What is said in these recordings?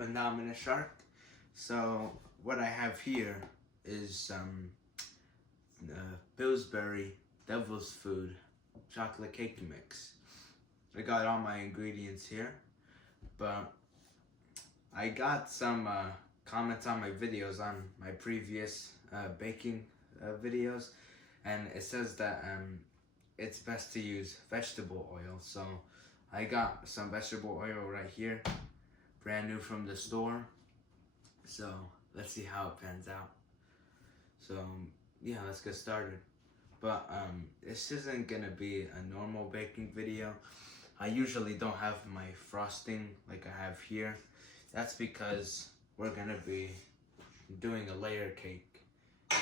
up and now I'm in a shark. So what I have here is Pillsbury Devil's Food chocolate cake mix. I got all my ingredients here, but I got some comments on my videos, on my previous baking videos, and it says that it's best to use vegetable oil. So I got some vegetable oil right here, brand new from the store. So let's see how it pans out. So yeah, let's get started. But this isn't gonna be a normal baking video. I usually don't have my frosting like I have here. That's because we're gonna be doing a layer cake,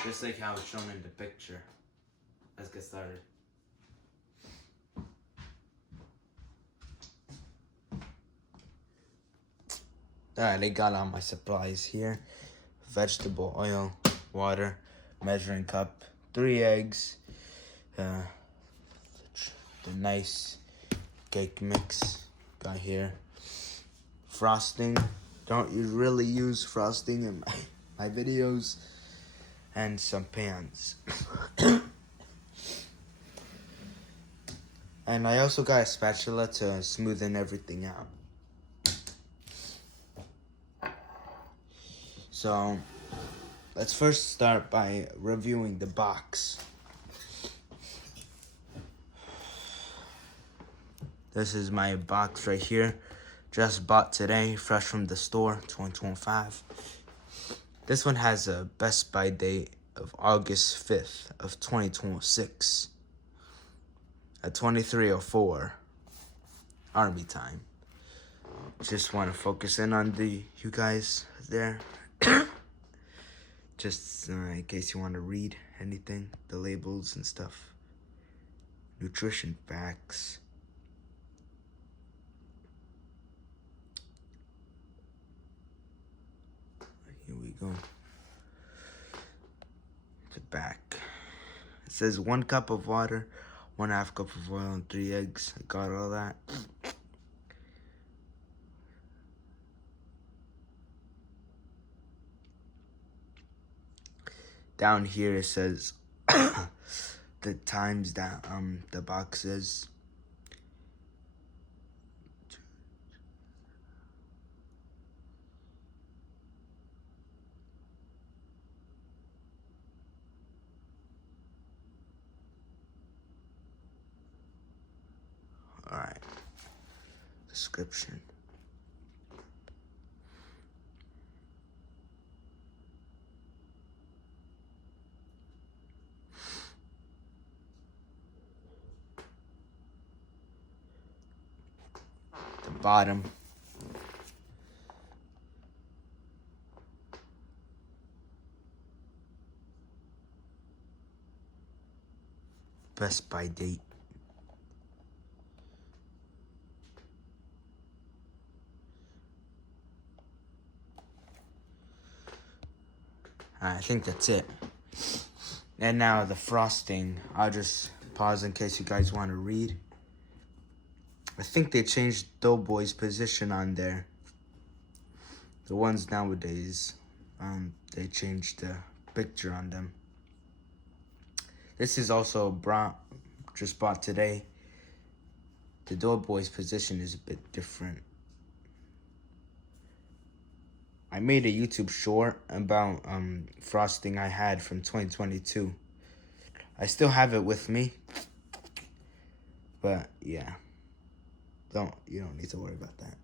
just like how it's shown in the picture. Let's get started. Alright, I got all my supplies here. Vegetable oil, water, measuring cup, 3 eggs, the nice cake mix got here. Frosting, don't really use frosting in my videos, and some pans. And I also got a spatula to smoothen everything out. So let's first start by reviewing the box. This is my box right here. Just bought today, fresh from the store, 2025. This one has a best by date of August 5th of 2026 at 23:04 Army time. Just want to focus in on you guys there. Just in case you want to read anything, the labels and stuff. Nutrition facts. Here we go. The back. It says 1 cup of water, 1/2 cup of oil, and 3 eggs. I got all that. Down here it says the times that the box is. Alright. Description. The bottom. Best by date. I think that's it. And now the frosting. I'll just pause in case you guys want to read. I think they changed Doughboy's position on there. The ones nowadays, they changed the picture on them. This is also just bought today. The Doughboy's position is a bit different. I made a YouTube short about frosting I had from 2022. I still have it with me, but yeah, you don't need to worry about that.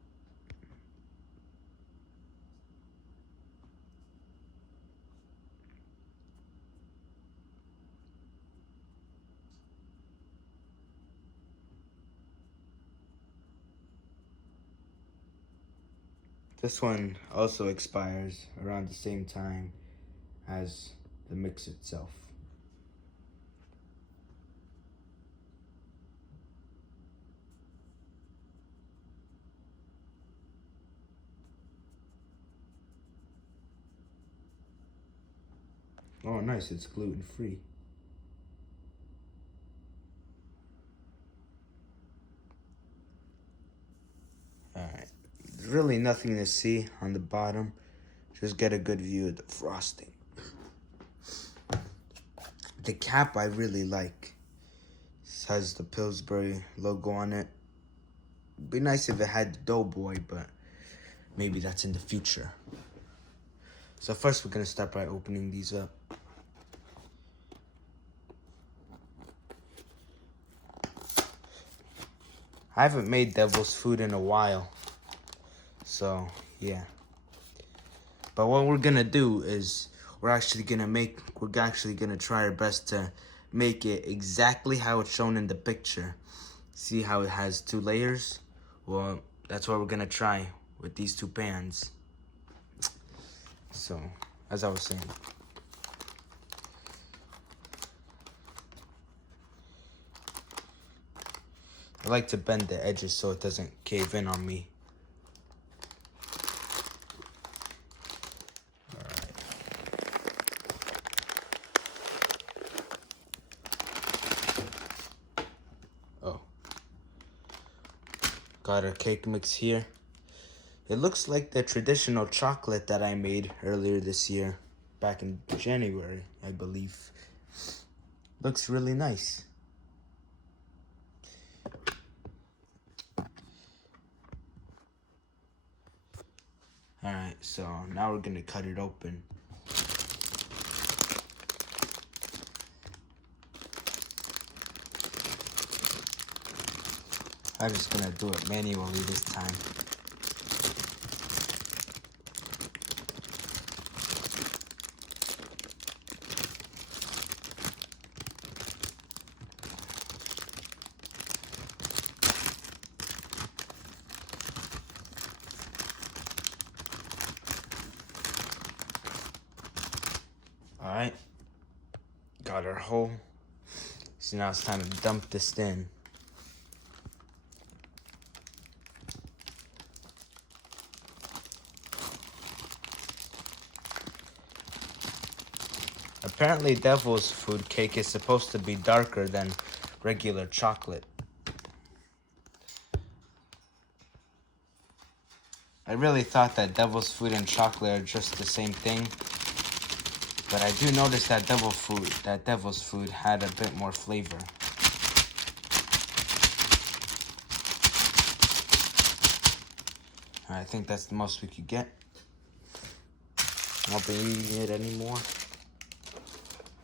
This one also expires around the same time as the mix itself. Oh, nice, it's gluten-free. Alright, There's really nothing to see on the bottom. Just get a good view of the frosting. The cap I really like. It has the Pillsbury logo on it. It'd be nice if it had Doughboy, but maybe that's in the future. So first we're gonna start by opening these up. I haven't made devil's food in a while, so yeah. But what we're gonna do is we're actually gonna try our best to make it exactly how it's shown in the picture. See how it has 2 layers? Well, that's what we're gonna try with these 2 pans. So, as I was saying. I like to bend the edges so it doesn't cave in on me. Alright. Oh. Got our cake mix here. It looks like the traditional chocolate that I made earlier this year. Back in January, I believe. Looks really nice. Alright, so now we're gonna cut it open. I'm just gonna do it manually this time. Alright, got our hole. So now it's time to dump this in. Apparently devil's food cake is supposed to be darker than regular chocolate. I really thought that devil's food and chocolate are just the same thing. But I do notice that devil's food had a bit more flavor. I think that's the most we could get. I won't be eating it anymore.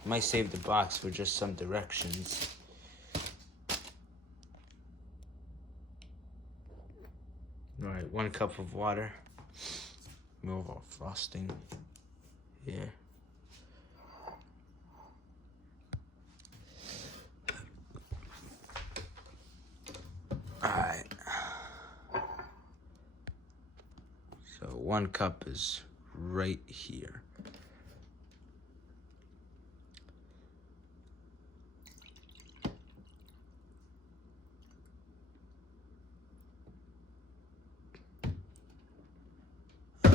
Might save the box for just some directions. Alright, 1 cup of water. Move our frosting here. Alright. So 1 cup is right here.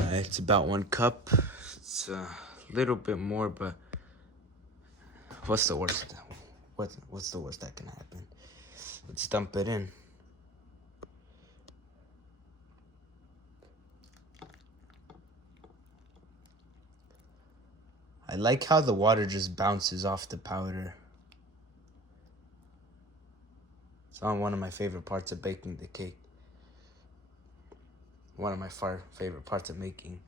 It's about 1 cup. It's a little bit more, but what's the worst? What's the worst that can happen? Let's dump it in. I like how the water just bounces off the powder. It's on one of my favorite parts of baking the cake. One of my favorite parts of making.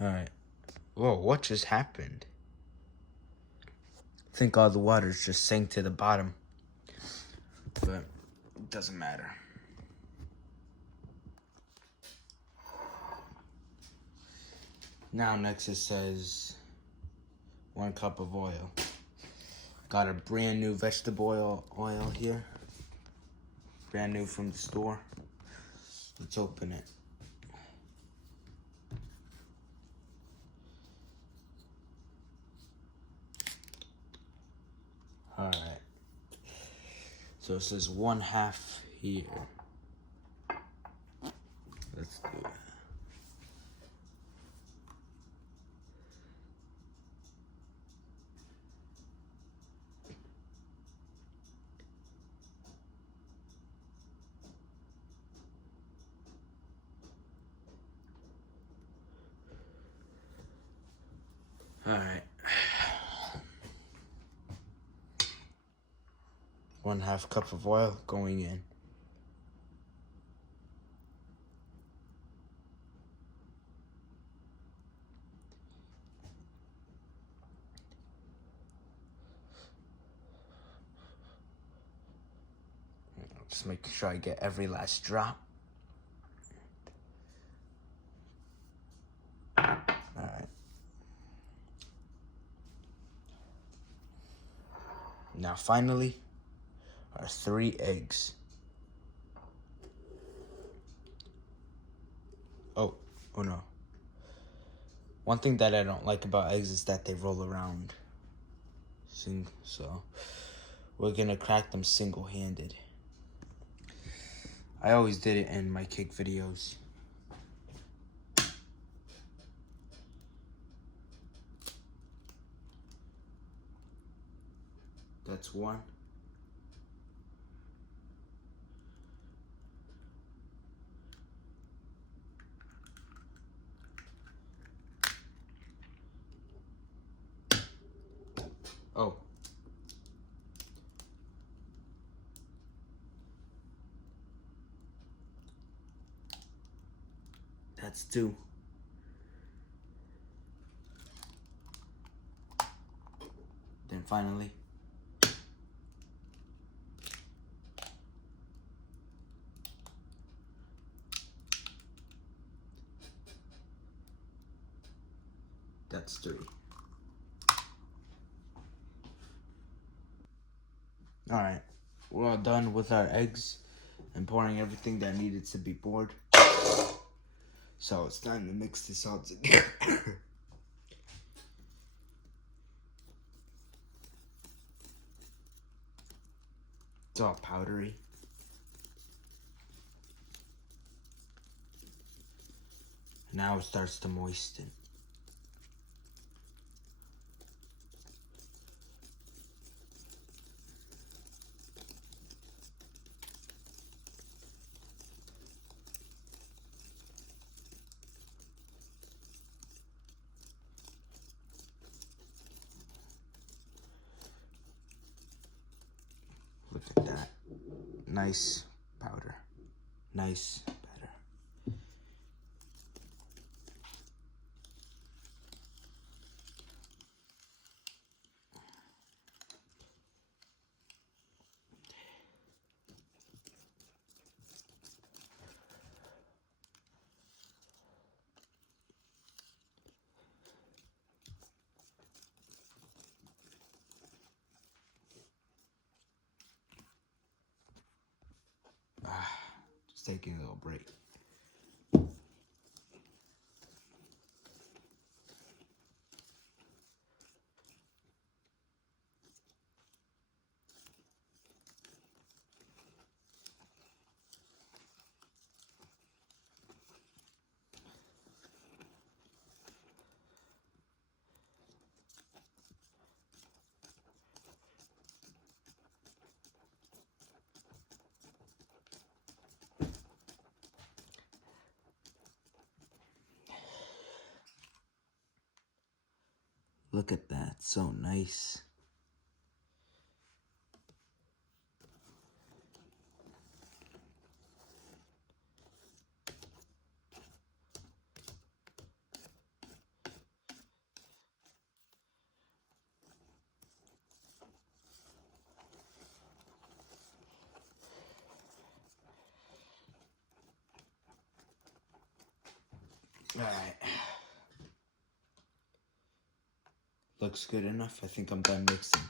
Alright. Whoa, what just happened? I think all the waters just sank to the bottom. But it doesn't matter. Now next it says 1 cup of oil. Got a brand new vegetable oil here. Brand new from the store. Let's open it. Alright. So it says 1/2 here. Let's do it. 1/2 cup of oil going in. Just making sure I get every last drop. Alright. Now finally, our 3 eggs. Oh no. One thing that I don't like about eggs is that they roll around. So we're gonna crack them single-handed. I always did it in my cake videos. That's 1. Oh. That's 2. Then finally, that's 3. Alright, we're all done with our eggs and pouring everything that needed to be poured. So it's time to mix this all together. It's all powdery. Now it starts to moisten. Look at that. Nice powder. Nice batter. Just taking a little break. Look at that, so nice. Alright. Looks good enough. I think I'm done mixing.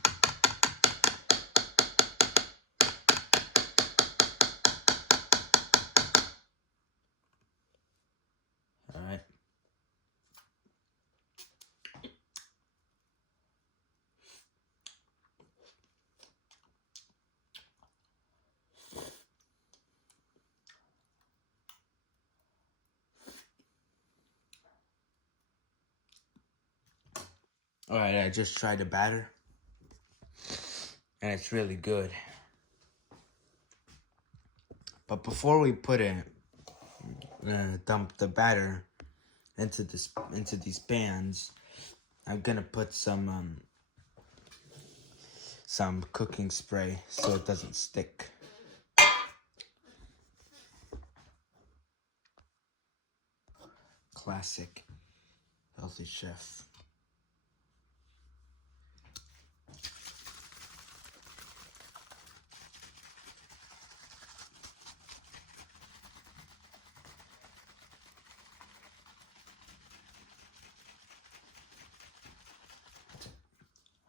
Alright. Alright, I just tried the batter. And it's really good. But before we put it, dump the batter into these pans, I'm gonna put some some cooking spray so it doesn't stick. Classic healthy chef.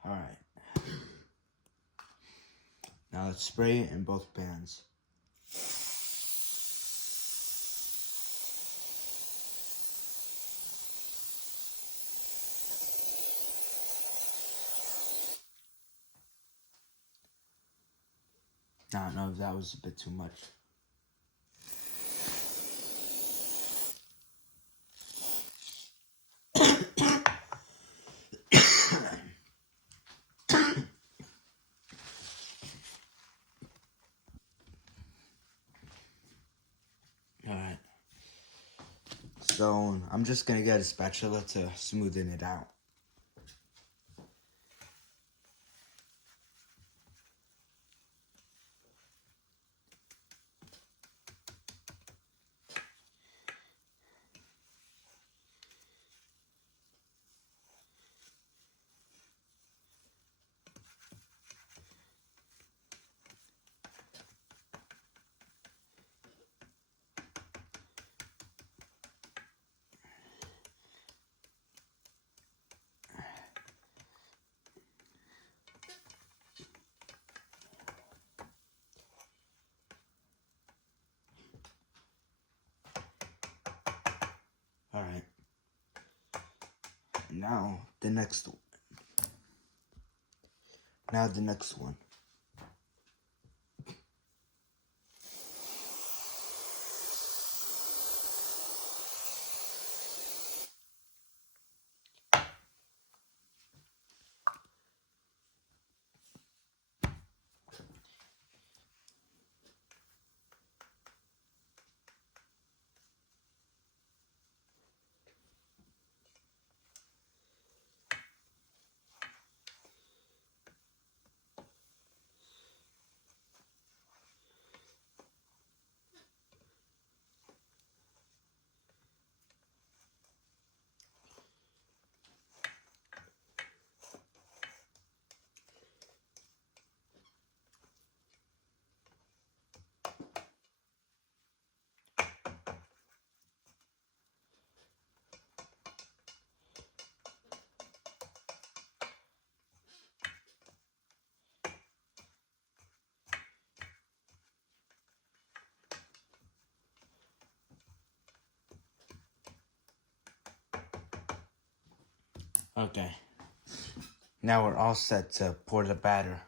All right. Now let's spray it in both pans. I don't know if that was a bit too much. Alright. So I'm just gonna get a spatula to smoothen it out. Alright. Now the next one. Okay. Now we're all set to pour the batter.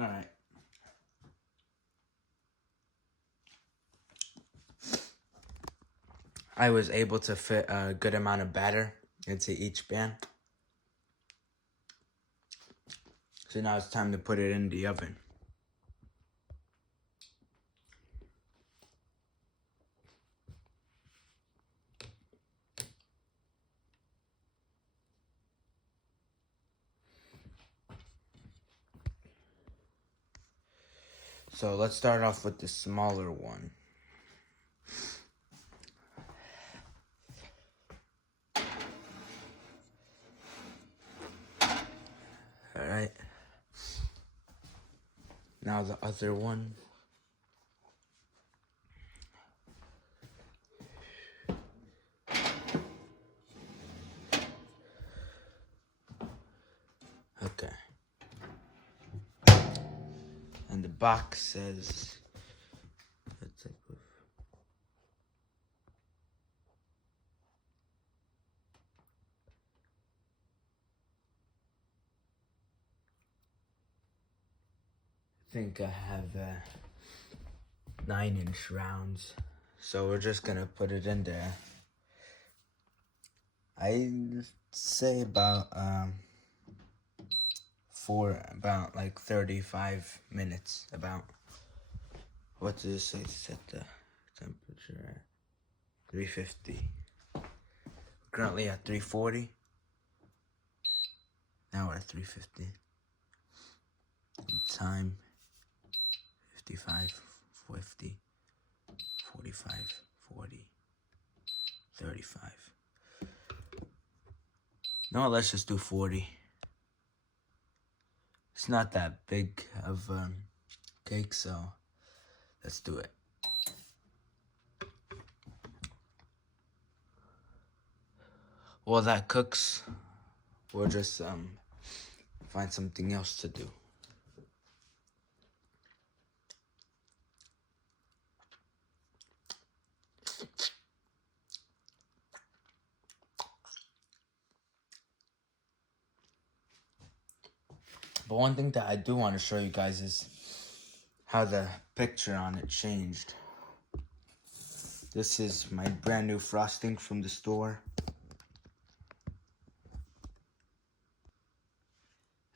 Alright. I was able to fit a good amount of batter into each pan. So now it's time to put it in the oven. So let's start off with the smaller one. Alright. Now the other one. Okay. And the box says, what type of, I think I have 9-inch rounds. So we're just gonna put it in there. I'd say about for about like 35 minutes. About, what does it say? Set the temperature at 350. Currently at 340. Now we're at 350. Time 55, 50, 45, 40, 35. No, let's just do 40. It's not that big of cake, so let's do it. While that cooks, we'll just find something else to do. But one thing that I do want to show you guys is how the picture on it changed. This is my brand new frosting from the store.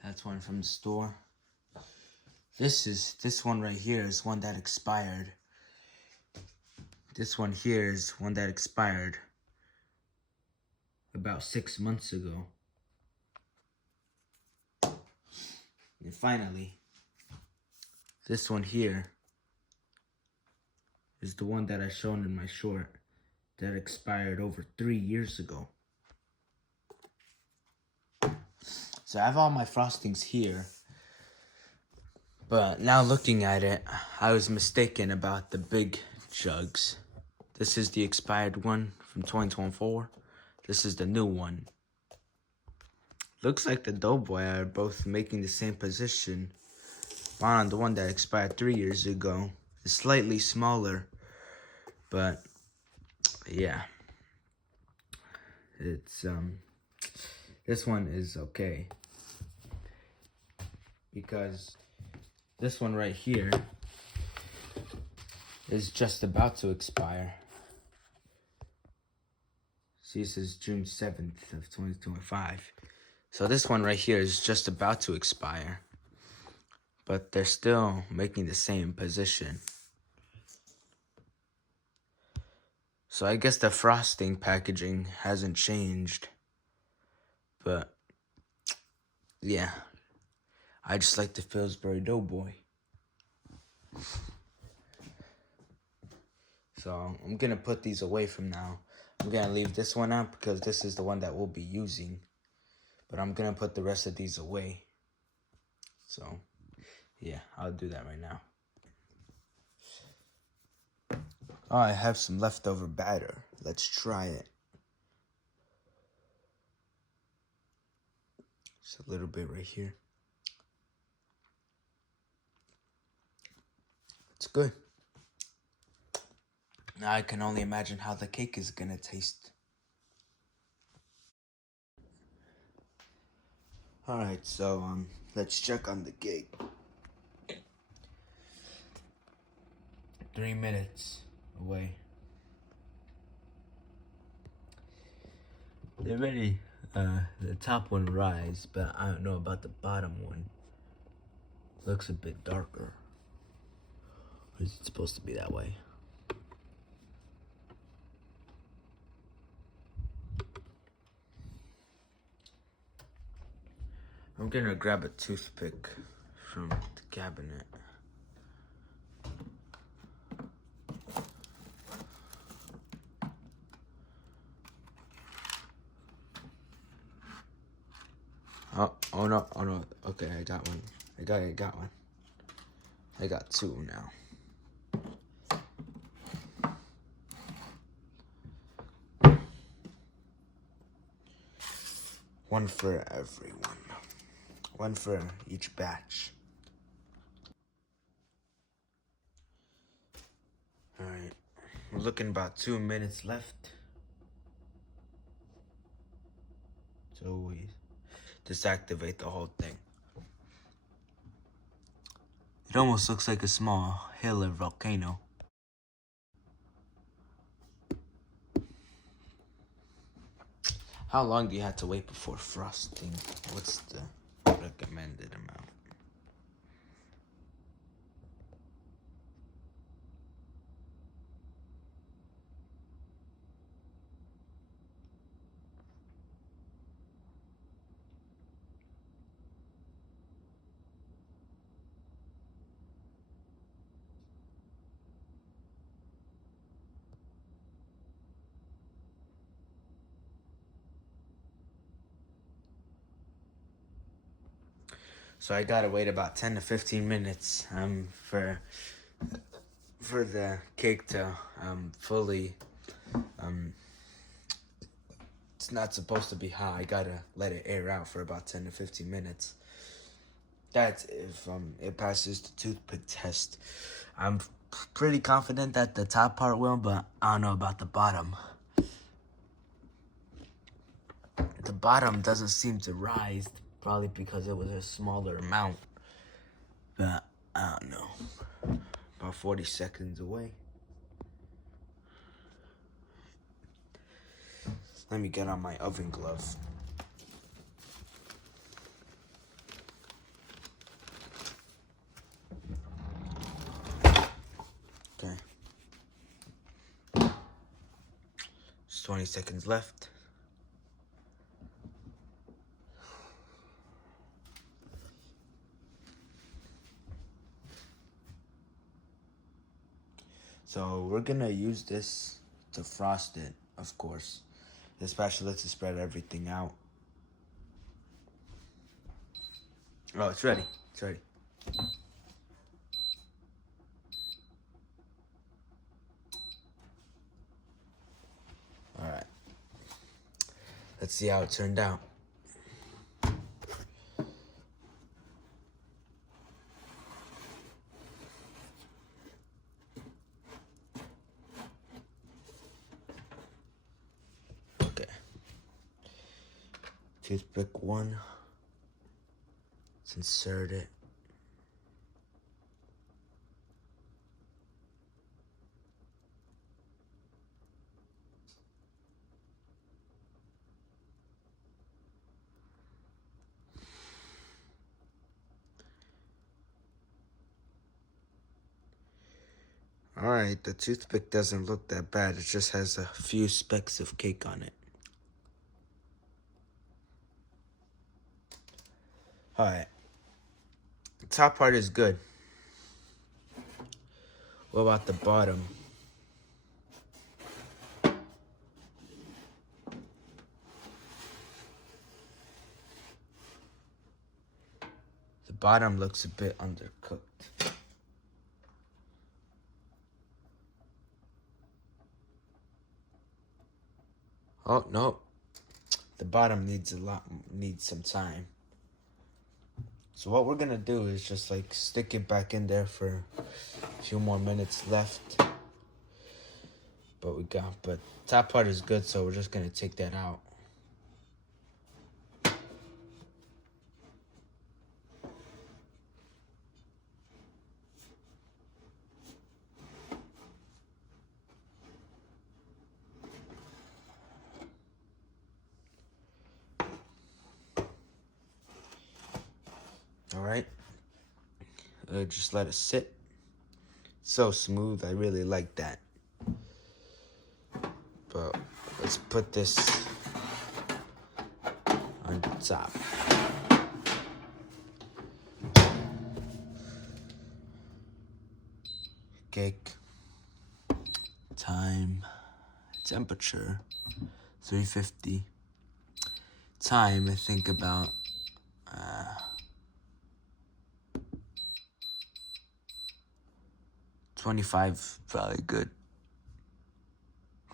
That's one from the store. This one right here is one that expired. This one here is one that expired about 6 months ago. And finally, this one here is the one that I shown in my short that expired over 3 years ago. So I have all my frostings here, but now looking at it, I was mistaken about the big jugs. This is the expired one from 2024. This is the new one. Looks like the Doughboy are both making the same position. While on the one that expired 3 years ago is slightly smaller, but yeah, it's this one is okay because this one right here is just about to expire. See, this is June 7th of 2025. So this one right here is just about to expire, but they're still making the same position. So I guess the frosting packaging hasn't changed, but yeah, I just like the Pillsbury Doughboy. So I'm gonna put these away from now. I'm gonna leave this one out because this is the one that we'll be using, but I'm gonna put the rest of these away. So yeah, I'll do that right now. Oh, I have some leftover batter. Let's try it. Just a little bit right here. It's good. Now I can only imagine how the cake is gonna taste. Alright, so let's check on the cake. 3 minutes away. They're ready. The top one rise, but I don't know about the bottom one. Looks a bit darker. Or is it supposed to be that way? I'm gonna grab a toothpick from the cabinet. Oh no, okay, I got one. I got one. I got two now. One for everyone. One for each batch. Alright, we're looking about 2 minutes left. So we disactivate the whole thing. It almost looks like a small hill or volcano. How long do you have to wait before frosting? What's the recommended amount? So I gotta wait about 10 to 15 minutes for the cake to fully it's not supposed to be hot. I gotta let it air out for about 10 to 15 minutes. That's if it passes the toothpick test. I'm pretty confident that the top part will, but I don't know about the bottom. The bottom doesn't seem to rise, probably because it was a smaller amount. But I don't know. About 40 seconds away. Let me get on my oven glove. Okay. Just 20 seconds left. So we're gonna use this to frost it, of course. The spatula to spread everything out. Oh, it's ready. It's ready. All right. Let's see how it turned out. Okay. Toothpick 1. Let's insert it. Alright, the toothpick doesn't look that bad. It just has a few specks of cake on it. Alright. The top part is good. What about the bottom? The bottom looks a bit undercooked. Oh, no. The bottom needs some time. So what we're gonna do is just like stick it back in there for a few more minutes left. But top part is good, so we're just gonna take that out. All right. just let it sit. So smooth, I really like that. But let's put this on the top. Cake. Time. Temperature. 350. Time, I think about 25, probably good.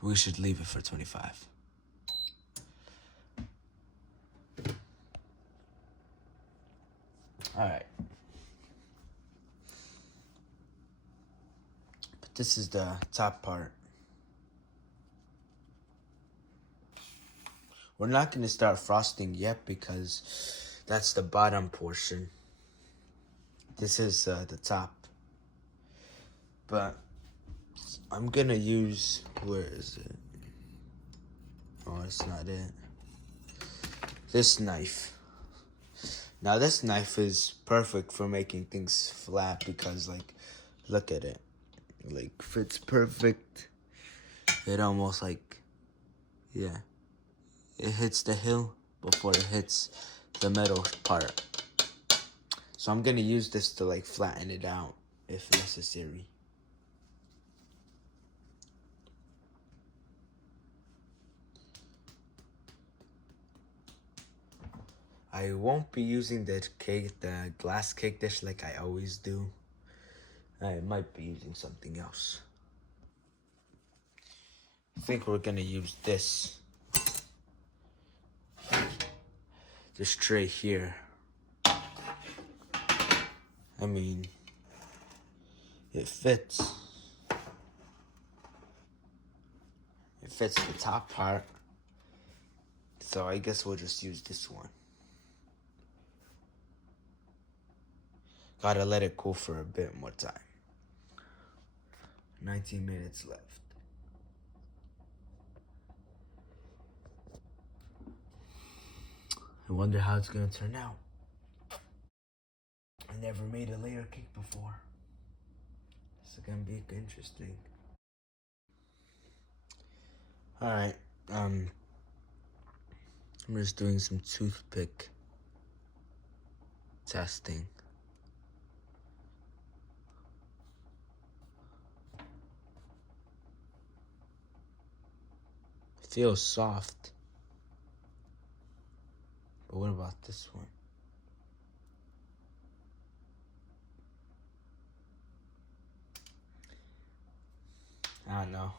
We should leave it for 25. Alright. But this is the top part. We're not going to start frosting yet because that's the bottom portion. This is the top. But I'm going to use, where is it? Oh, it's not it. This knife. Now this knife is perfect for making things flat because, like, look at it. Like, fits perfect. It almost yeah. It hits the hill before it hits the metal part. So I'm gonna use this to like flatten it out if necessary. I won't be using the glass cake dish like I always do. I might be using something else. I think we're gonna use this tray here. I mean, it fits. It fits the top part. So I guess we'll just use this one. Gotta let it cool for a bit more time. 19 minutes left. I wonder how it's gonna turn out. I never made a layer cake before. This is gonna be interesting. Alright, I'm just doing some toothpick testing. It feels soft. But what about this one? I don't know.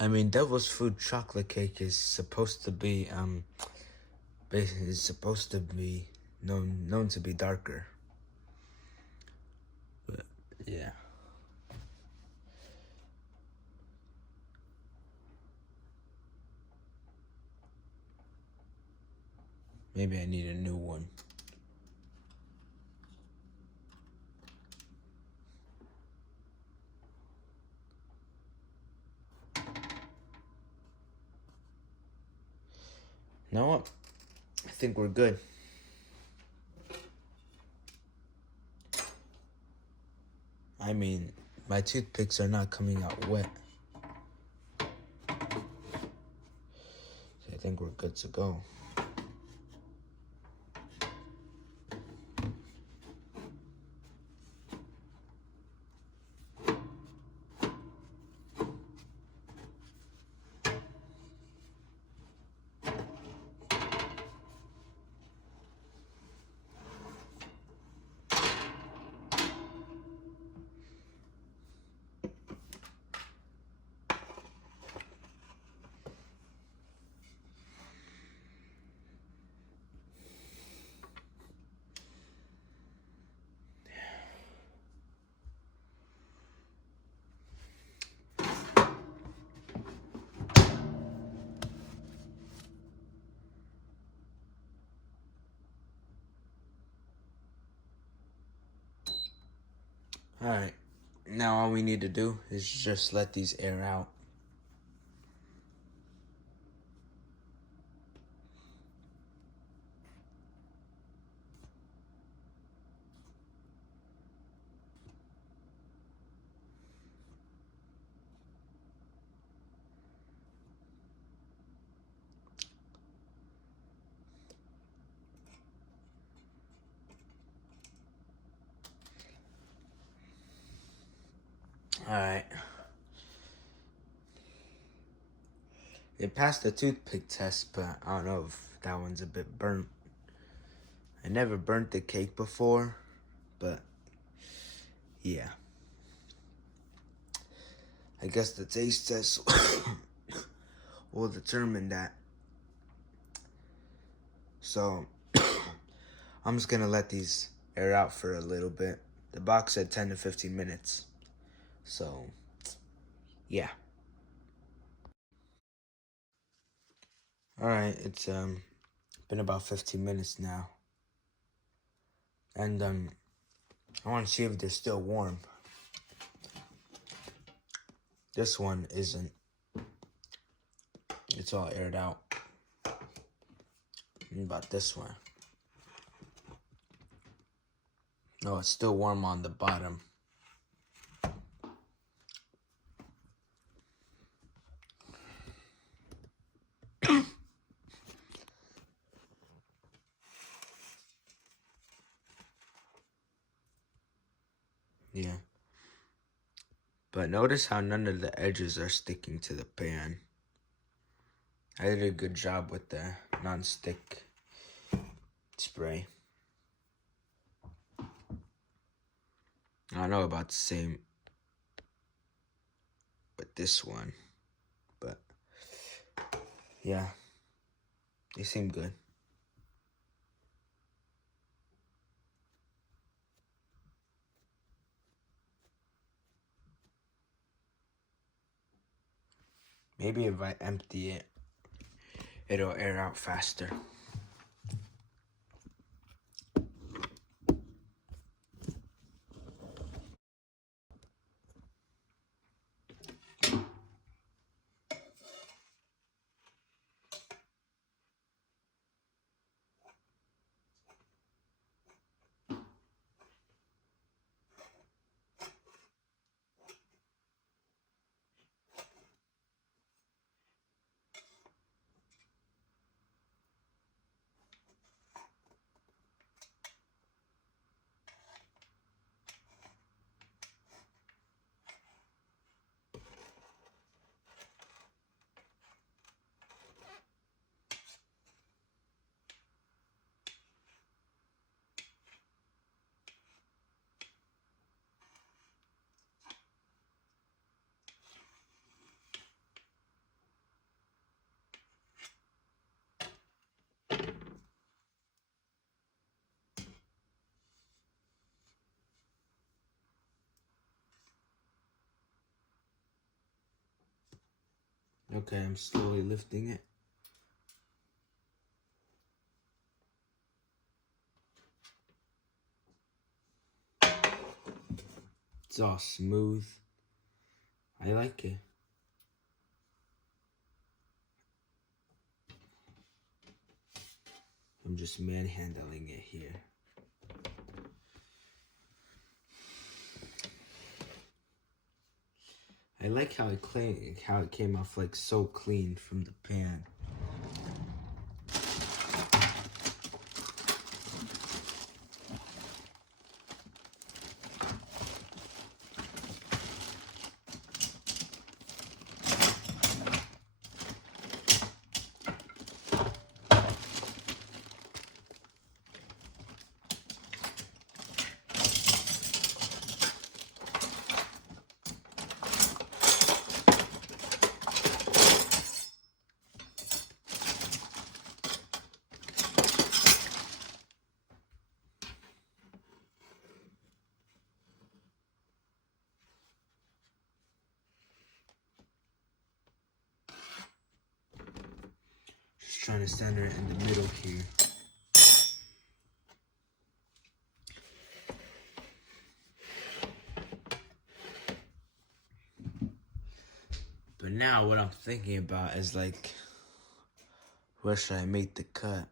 I mean, Devil's Food chocolate cake is supposed to be known to be darker. But yeah. Maybe I need a new one. You know what? I think we're good. I mean, my toothpicks are not coming out wet. So I think we're good to go. Alright, now all we need to do is just let these air out. It passed the toothpick test, but I don't know if that one's a bit burnt. I never burnt the cake before, but yeah. I guess the taste test will determine that. So I'm just gonna let these air out for a little bit. The box said 10 to 15 minutes. So yeah. Alright, it's been about 15 minutes now. And I wanna see if they're still warm. This one isn't. It's all aired out. What about this one? No, it's still warm on the bottom. Yeah. But notice how none of the edges are sticking to the pan. I did a good job with the non-stick spray. I don't know about the same with this one, but yeah, they seem good. Maybe if I empty it, it'll air out faster. Okay, I'm slowly lifting it. It's all smooth. I like it. I'm just manhandling it here. I like how it came off like so clean from the pan. Just trying to center it in the middle here. But now what I'm thinking about is like, where should I make the cut?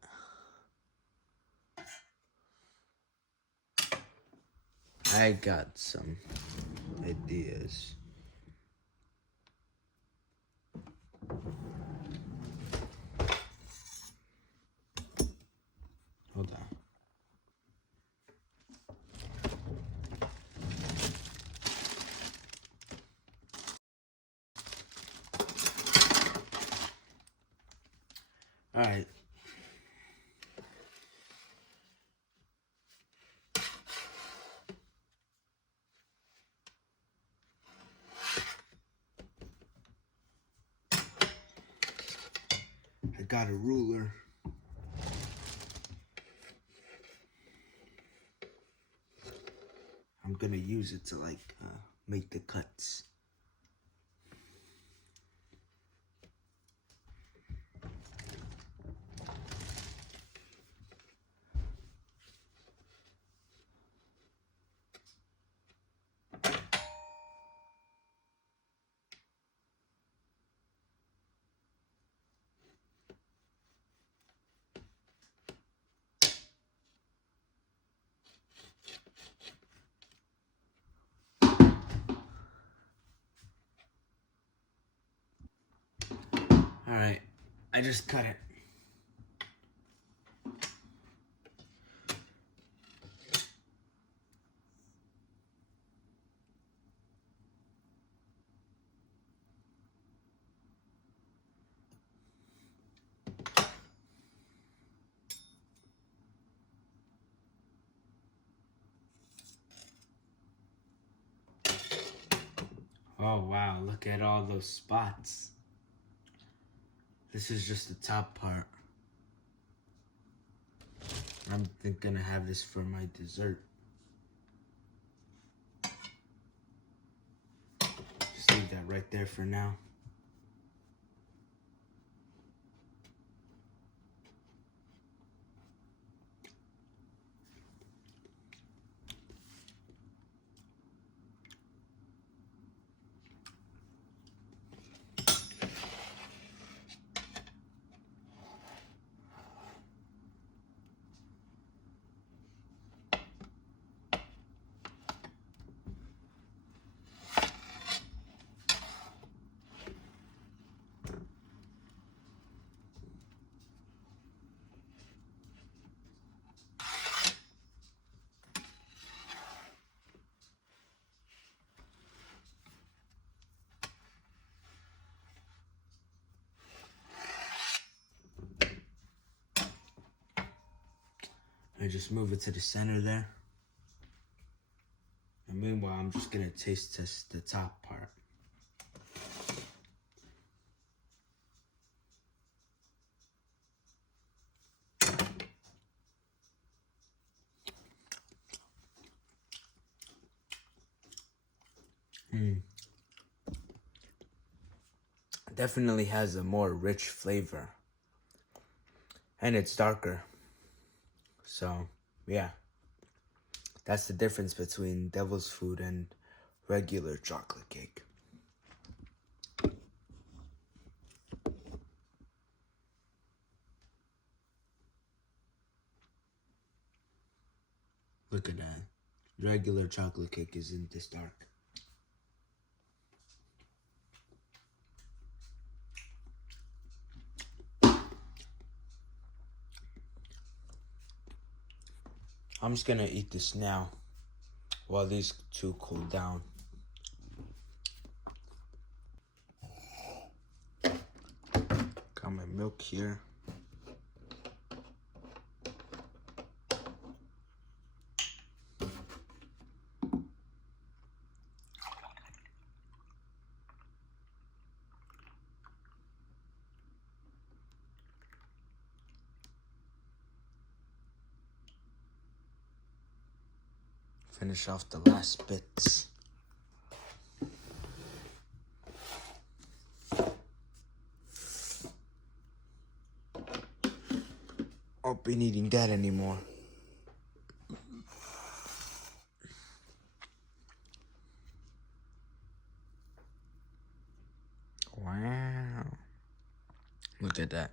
I got some ideas. Hold on. All right. I got a ruler. I'm gonna use it to make the cuts. All right, I just cut it. Oh wow, look at all those spots. This is just the top part. I'm gonna have this for my dessert. Just leave that right there for now. I just move it to the center there. And meanwhile, I'm just gonna taste test the top part. Definitely has a more rich flavor. And it's darker. So, yeah. That's the difference between devil's food and regular chocolate cake. Look at that. Regular chocolate cake isn't this dark. I'm just gonna eat this now while these two cool down. Got my milk here. Finish off the last bits. Won't be needing that anymore. Wow. Look at that.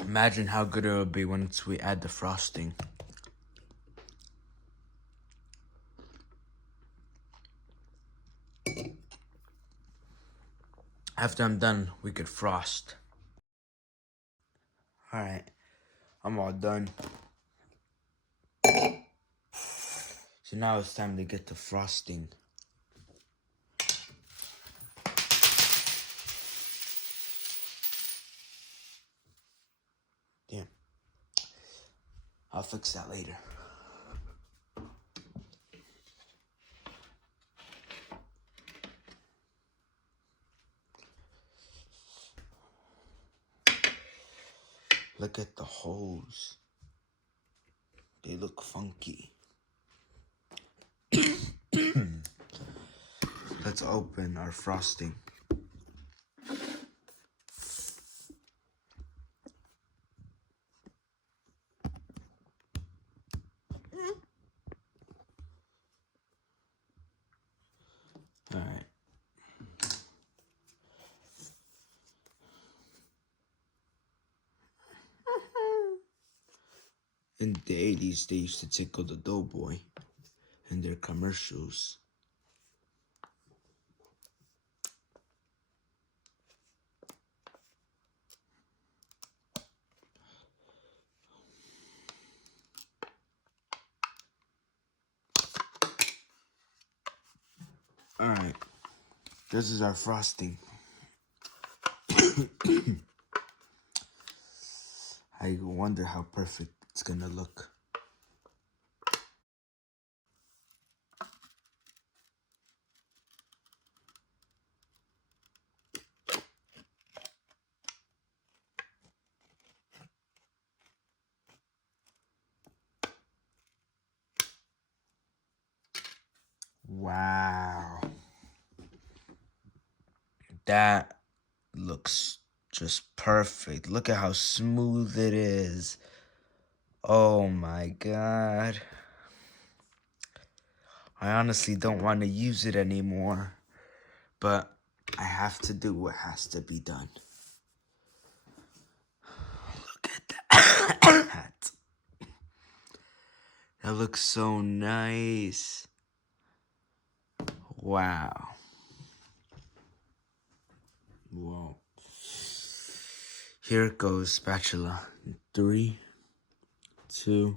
Imagine how good it will be once we add the frosting. After I'm done, we could frost. Alright, I'm all done. So now it's time to get the frosting. Damn. I'll fix that later. Look at the holes. They look funky. Let's open our frosting. All right. In the 80s, they used to tickle the Doughboy in their commercials. All right. This is our frosting. I wonder how perfect it's gonna look. Wow. That looks just perfect. Look at how smooth it is. Oh my God. I honestly don't want to use it anymore, but I have to do what has to be done. Look at that. That looks so nice. Wow. Whoa. Here it goes, spatula. 3, 2,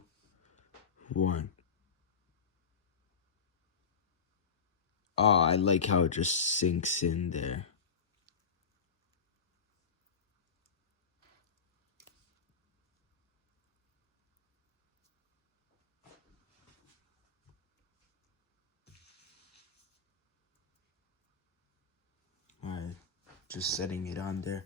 1. Oh, I like how it just sinks in there. Alright, just setting it on there.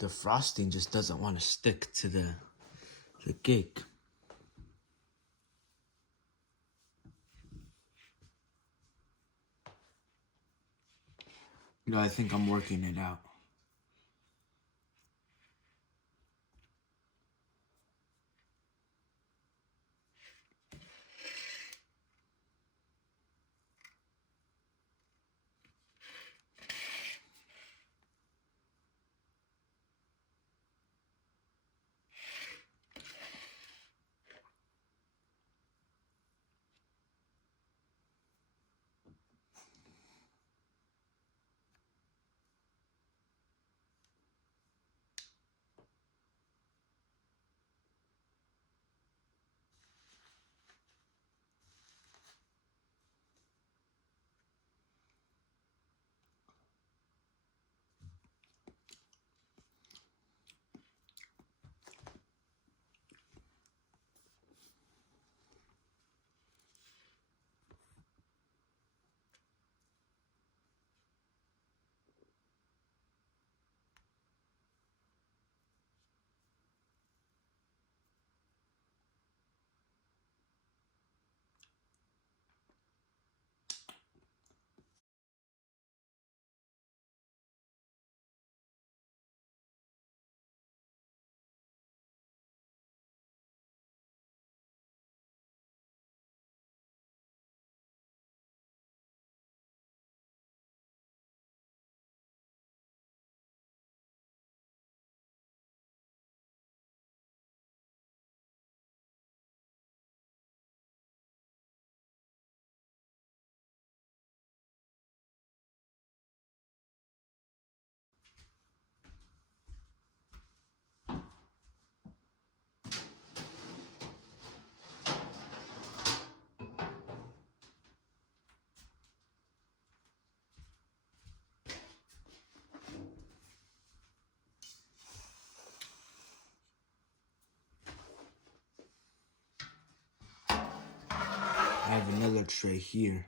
The frosting just doesn't want to stick to the cake. No, I think I'm working it out. I have another tray here.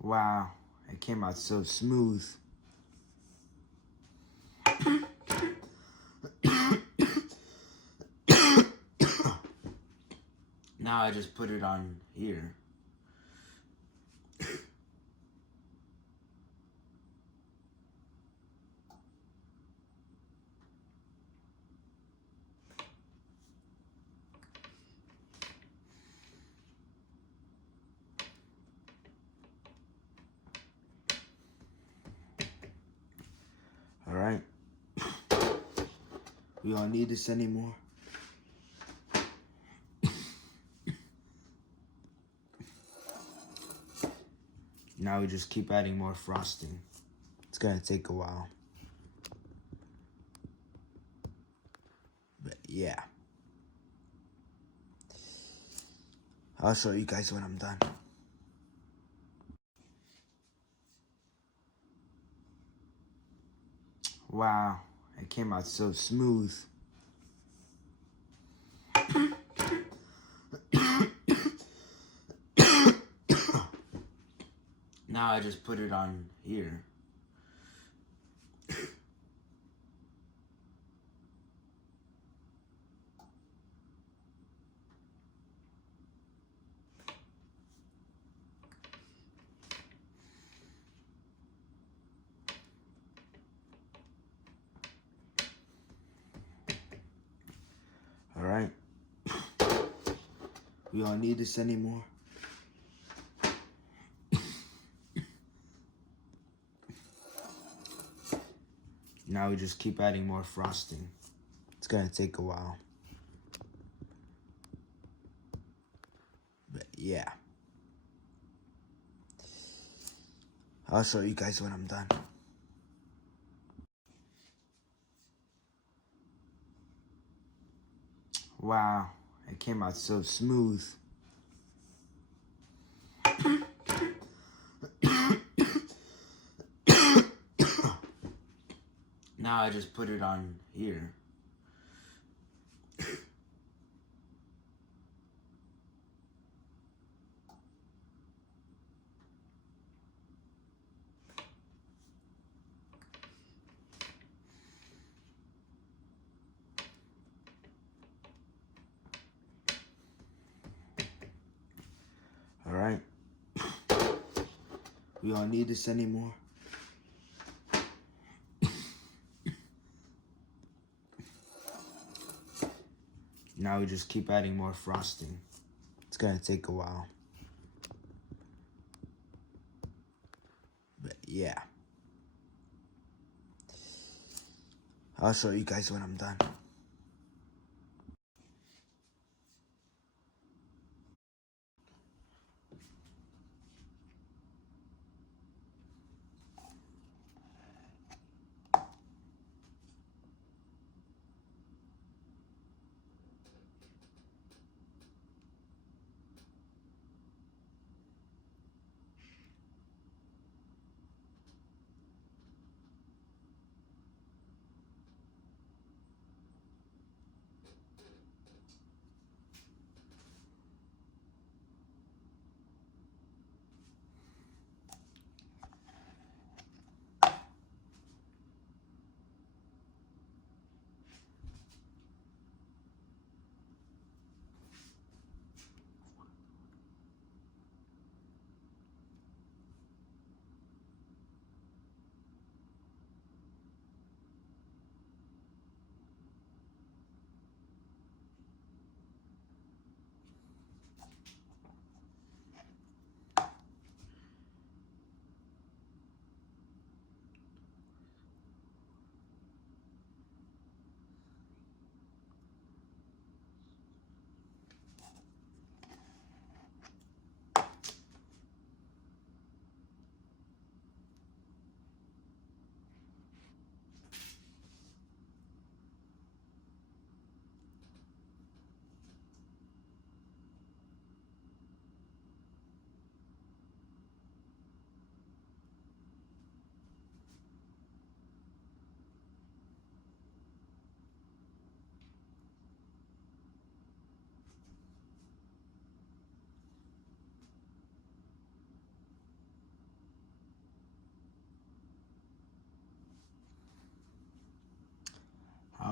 Wow, it came out so smooth. Now I just put it on here. All right. We don't need this anymore. Now we just keep adding more frosting. It's gonna take a while. But yeah. I'll show you guys when I'm done. Wow, it came out so smooth. Now I just put it on here. All right. We don't need this anymore. Now we just keep adding more frosting. It's gonna take a while. But yeah. I'll show you guys when I'm done. Wow, it came out so smooth. Now I just put it on here. All right. We don't need this anymore. Now we just keep adding more frosting. It's gonna take a while. But yeah. I'll show you guys when I'm done.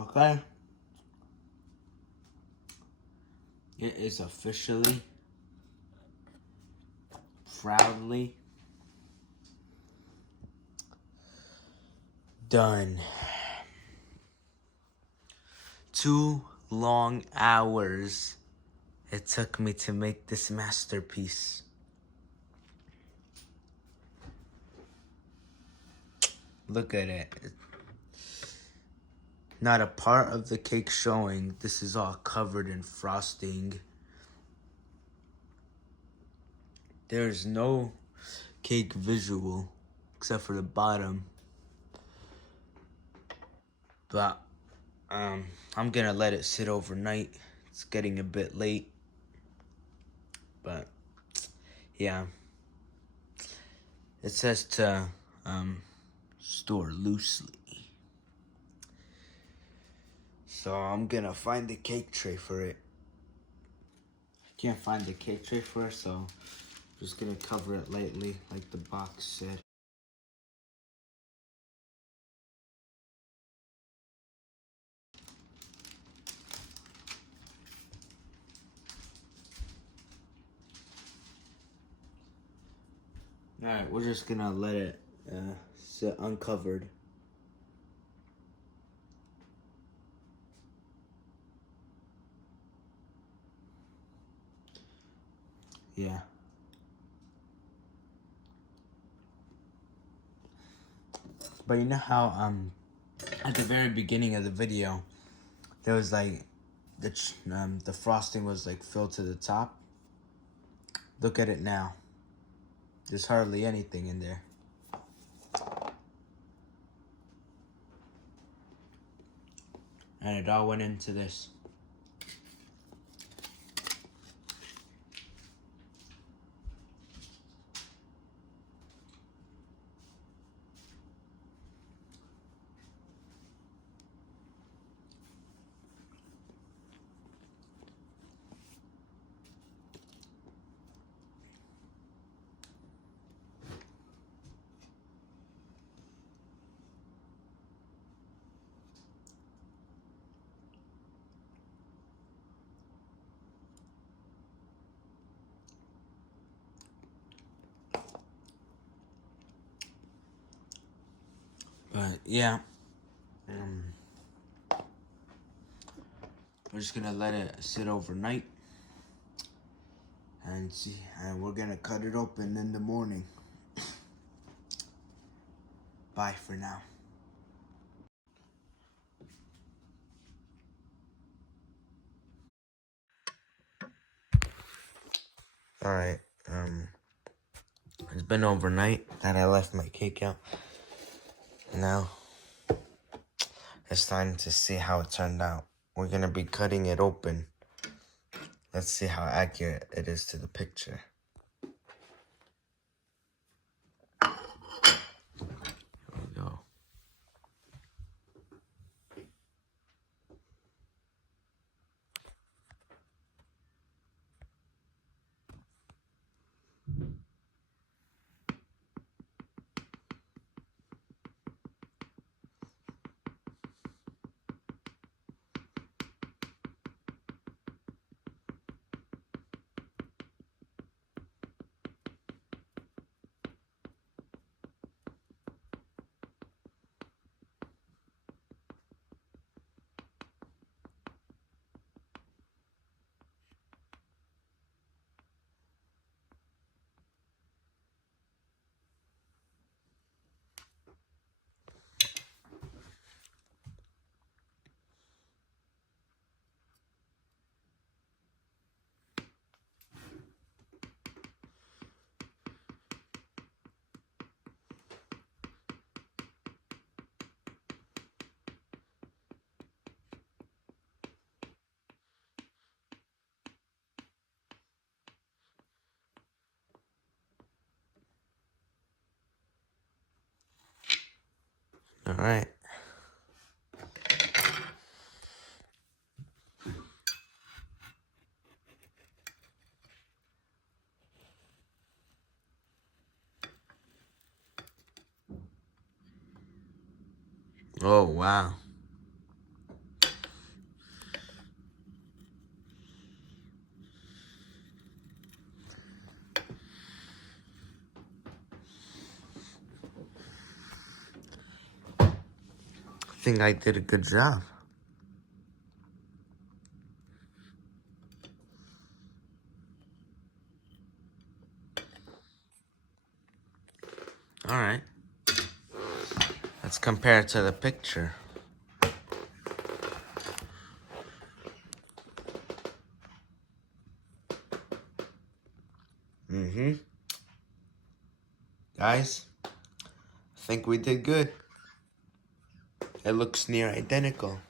Okay. It is officially, proudly done. 2 long hours it took me to make this masterpiece. Look at it. Not a part of the cake showing. This is all covered in frosting. There's no cake visual except for the bottom. But I'm gonna let it sit overnight. It's getting a bit late. But yeah. It says to store loosely. So I'm gonna find the cake tray for it. I can't find the cake tray for it, so I'm just gonna cover it lightly like the box said. Alright, we're just gonna let it sit uncovered. Yeah. But you know how at the very beginning of the video there was like the frosting was like filled to the top? Look at it now. There's hardly anything in there. And it all went into this. But yeah, we're just gonna let it sit overnight and see, and we're gonna cut it open in the morning. Bye for now. All right, it's been overnight that I left my cake out. Now it's time to see how it turned out. We're gonna be cutting it open. Let's see how accurate it is to the picture. Here we go. All right. Oh, wow. think I did a good job. Alright. Let's compare it to the picture. Guys, I think we did good. It looks near identical.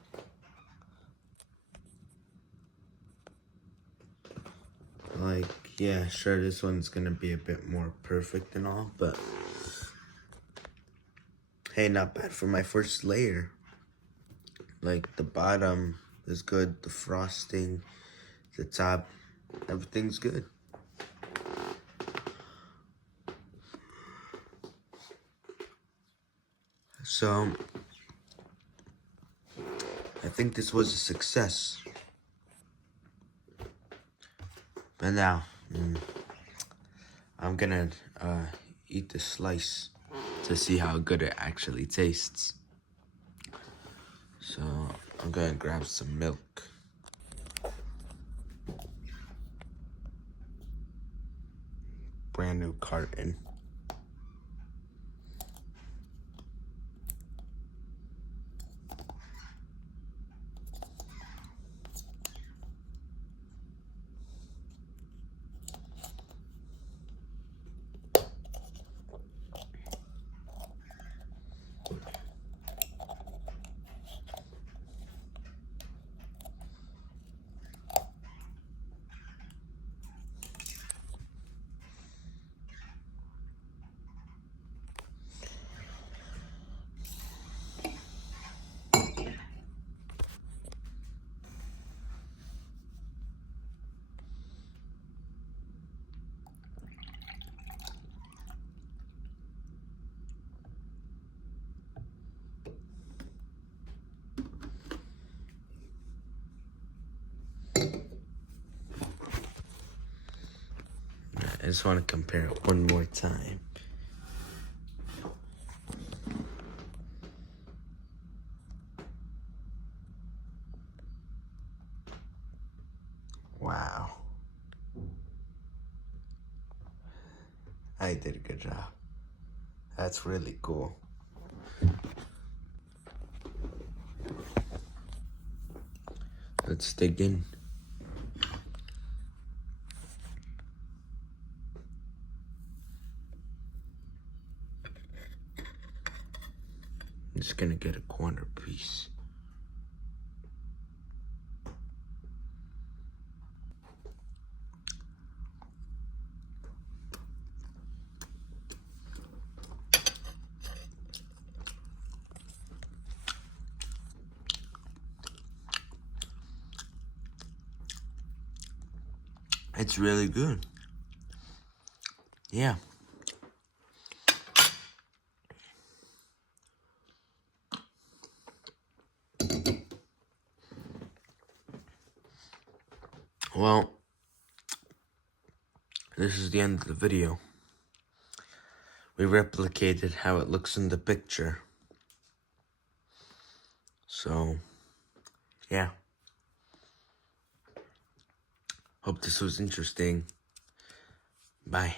Like, yeah, sure, this one's gonna be a bit more perfect and all, but hey, not bad for my first layer. Like, the bottom is good, the frosting, the top, everything's good. So, I think this was a success. But now, I'm gonna eat the slice to see how good it actually tastes. So, I'm gonna grab some milk. Brand new carton. I just want to compare it one more time. Wow. I did a good job. That's really cool. Let's dig in. I'm just gonna get a corner piece. It's really good. Yeah. Well, this is the end of the video. We replicated how it looks in the picture. So, yeah. Hope this was interesting. Bye.